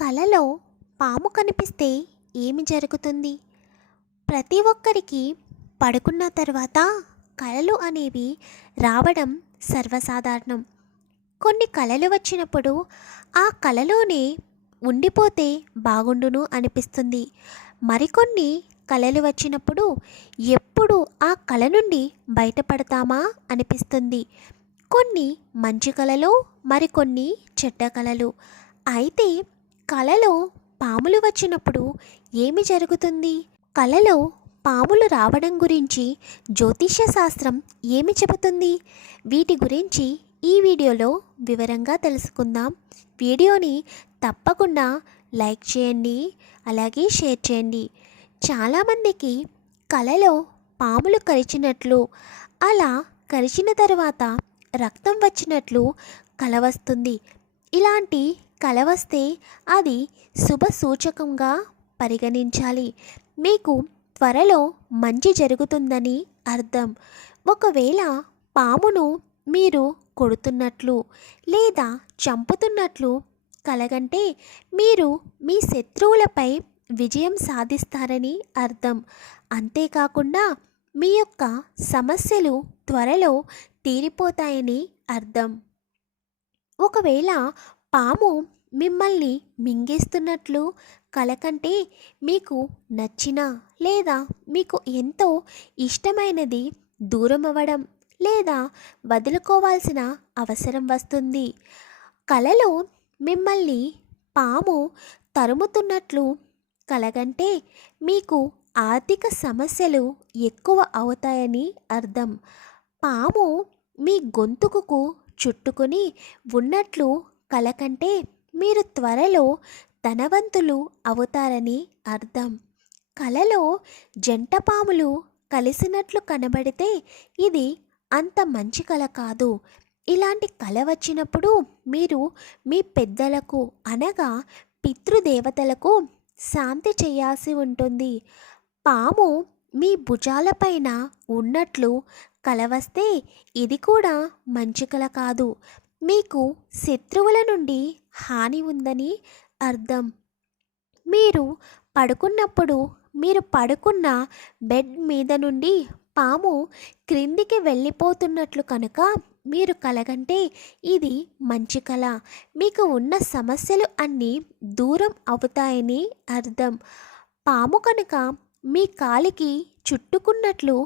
కలలో పాము కనిపిస్తే ఏమి జరుగుతుంది? ప్రతి ఒక్కరికి పడుకున్న తర్వాత కలలు అనేవి రావడం సర్వసాధారణం. కొన్ని కలలు వచ్చినప్పుడు ఆ కలలోనే ఉండిపోతే బాగుండును అనిపిస్తుంది. మరికొన్ని కలలు వచ్చినప్పుడు ఎప్పుడు ఆ కళ నుండి బయటపడతామా అనిపిస్తుంది. కొన్ని మంచి కళలు మరికొన్ని చెడ్డ కళలు అయితే కలలో పాములు వచ్చినప్పుడు ఏమి జరుగుతుంది? కలలో పాములు రావడం గురించి జ్యోతిష్య శాస్త్రం ఏమి చెబుతుంది? వీటి గురించి ఈ వీడియోలో వివరంగా తెలుసుకుందాం. వీడియోని తప్పకుండా లైక్ చేయండి అలాగే షేర్ చేయండి. చాలామందికి కలలో పాములు కరిచినట్లు అలా కరిచిన తర్వాత రక్తం వచ్చినట్లు కల వస్తుంది ఇలాంటి కల వస్తే అది శుభ సూచకంగా పరిగణించాలి. మీకు త్వరలో మంచి జరుగుతుందని అర్థం. ఒకవేళ పామును మీరు కొడుతున్నట్లు లేదా చంపుతున్నట్లు కలగంటే మీరు మీ శత్రువులపై విజయం సాధిస్తారని అర్థం. అంతేకాకుండా మీ యొక్క సమస్యలు త్వరలో తీరిపోతాయని అర్థం. ఒకవేళ పాము మిమ్మల్ని మింగేస్తున్నట్లు కలకంటే మీకు నచ్చిన లేదా మీకు ఎంతో ఇష్టమైనది దూరం అవ్వడం లేదా వదులుకోవాల్సిన అవసరం వస్తుంది. కలలో మిమ్మల్ని పాము తరుముతున్నట్లు కలగంటే మీకు ఆర్థిక సమస్యలు ఎక్కువ అవుతాయని అర్థం. పాము మీ గొంతుకు చుట్టుకొని ఉన్నట్లు కలకంటే మీరు త్వరలో ధనవంతులు అవుతారని అర్థం. కలలో జంట పాములు కలిసినట్లు కనబడితే ఇది అంత మంచి కల కాదు. ఇలాంటి కల వచ్చినప్పుడు మీరు మీ పెద్దలకు అనగా పితృదేవతలకు శాంతి చేయాల్సి ఉంటుంది. పాము మీ భుజాలపైన ఉన్నట్లు కల వస్తే ఇది కూడా మంచి కల కాదు. మీకు శత్రువుల నుండి హాని ఉందని అర్థం. మీరు పడుకున్నప్పుడు మీరు పడుకున్న బెడ్ మీద నుండి పాము క్రిందికి వెళ్ళిపోతున్నట్లు కనుక మీరు కలగంటే ఇది మంచి కళ మీకు ఉన్న సమస్యలు అన్నీ దూరం అవుతాయని అర్థం. పాము కనుక మీ కాలికి చుట్టుకున్నట్లు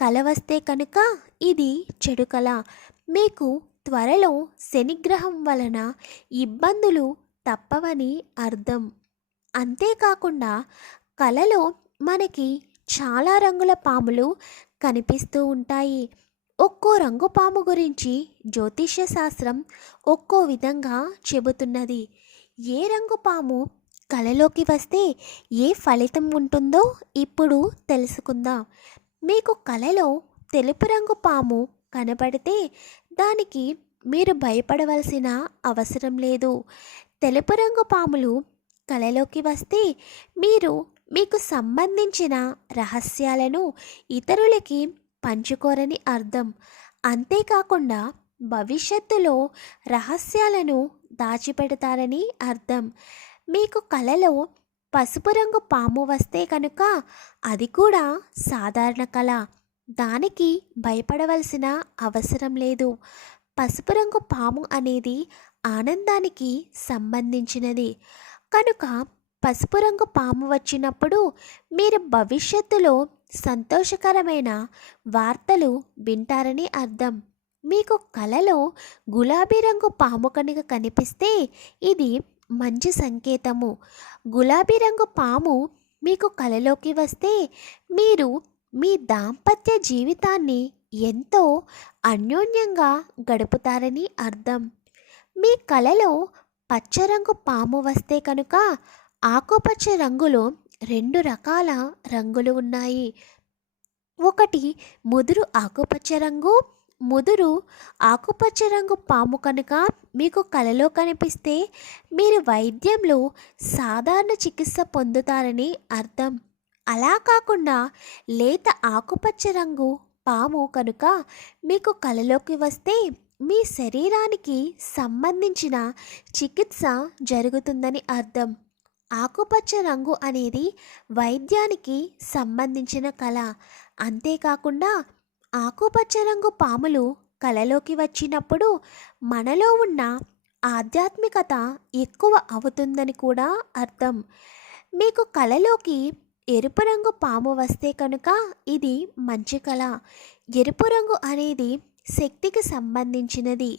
కల వస్తే కనుక ఇది చెడు కళ మీకు త్వరలో శనిగ్రహం వలన ఇబ్బందులు తప్పవని అర్థం. అంతేకాకుండా కలలో మనకి చాలా రంగుల పాములు కనిపిస్తూ ఉంటాయి. ఒక్కో రంగు పాము గురించి జ్యోతిష్య శాస్త్రం ఒక్కో విధంగా చెబుతున్నది. ఏ రంగు పాము కలలోకి వస్తే ఏ ఫలితం ఉంటుందో ఇప్పుడు తెలుసుకుందాం. మీకు కలలో తెలుపు రంగు పాము కనబడితే దానికి మీరు భయపడవలసిన అవసరం లేదు. తెలుపు రంగు పాములు కలలోకి వస్తే మీరు మీకు సంబంధించిన రహస్యాలను ఇతరులకి పంచుకోరని అర్థం. అంతేకాకుండా భవిష్యత్తులో రహస్యాలను దాచిపెడతారని అర్థం. మీకు కలలో పసుపు రంగు పాము వస్తే కనుక అది కూడా సాధారణ కళ. దానికి భయపడవలసిన అవసరం లేదు. పసుపు రంగు పాము అనేది ఆనందానికి సంబంధించినది. కనుక పసుపు రంగు పాము వచ్చినప్పుడు మీరు భవిష్యత్తులో సంతోషకరమైన వార్తలు వింటారని అర్థం. మీకు కలలో గులాబీ రంగు పాము కనుక కనిపిస్తే ఇది మంచి సంకేతము. గులాబీ రంగు పాము మీకు కలలోకి వస్తే మీరు మీ దాంపత్య జీవితాన్ని ఎంతో అన్యోన్యంగా గడుపుతారని అర్థం. మీ కలలో పచ్చరంగు పాము వస్తే కనుక ఆకుపచ్చ రంగులో రెండు రకాల రంగులు ఉన్నాయి. ఒకటి ముదురు ఆకుపచ్చ రంగు ముదురు ఆకుపచ్చ రంగు పాము కనుక మీకు కలలో కనిపిస్తే మీరు వైద్యంలో సాధారణ చికిత్స పొందుతారని అర్థం. అలా కాకుండా లేత ఆకుపచ్చ రంగు పాము కనుక మీకు కలలోకి వస్తే మీ శరీరానికి సంబంధించిన చికిత్స జరుగుతుందని అర్థం. ఆకుపచ్చ రంగు అనేది వైద్యానికి సంబంధించిన కళ. అంతేకాకుండా ఆకుపచ్చ రంగు పాములు కలలోకి వచ్చినప్పుడు మనలో ఉన్న ఆధ్యాత్మికత ఎక్కువ అవుతుందని కూడా అర్థం. మీకు కలలోకి ఎరుపు రంగు పాము వస్తే కనుక ఇది మంచి కళ. ఎరుపు రంగు అనేది శక్తికి సంబంధించినది.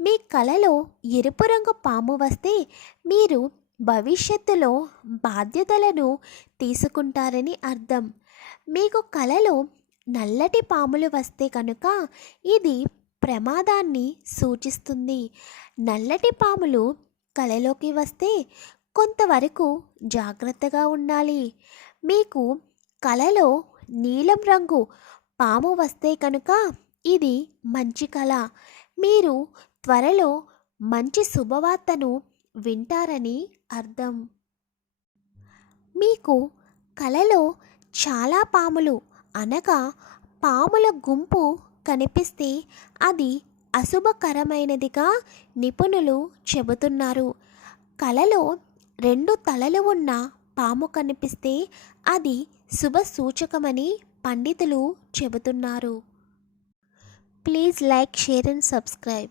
మీ కలలో ఎరుపు రంగు పాము వస్తే మీరు భవిష్యత్తులో బాధ్యతలను తీసుకుంటారని అర్థం. మీకు కలలో నల్లటి పాములు వస్తే కనుక ఇది ప్రమాదాన్ని సూచిస్తుంది. నల్లటి పాములు కలలోకి వస్తే కొంతవరకు జాగ్రత్తగా ఉండాలి. మీకు కలలో నీలం రంగు పాము వస్తే కనుక ఇది మంచి కళ. మీరు త్వరలో మంచి శుభవార్తను వింటారని అర్థం. మీకు కలలో చాలా పాములు అనగా పాముల గుంపు కనిపిస్తే అది అశుభకరమైనదిగా నిపుణులు చెబుతున్నారు. కలలో రెండు తలలు ఉన్న పాము కనిపిస్తే అది శుభ సూచకమని పండితులు చెబుతున్నారు. Please like share and subscribe.